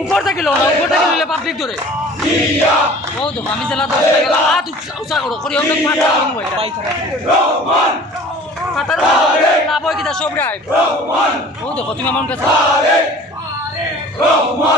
উপর থেকে লো না, উপর থেকে নিলে পাবলিক ধরে ও দেখো আমি জেলা 10 টাকা গেল হাত উঁচা করো করি অন্য ফাটা করুন ভাই ফাটার না বই কিটা সব রাই ও দেখো তুমি আমার কাছে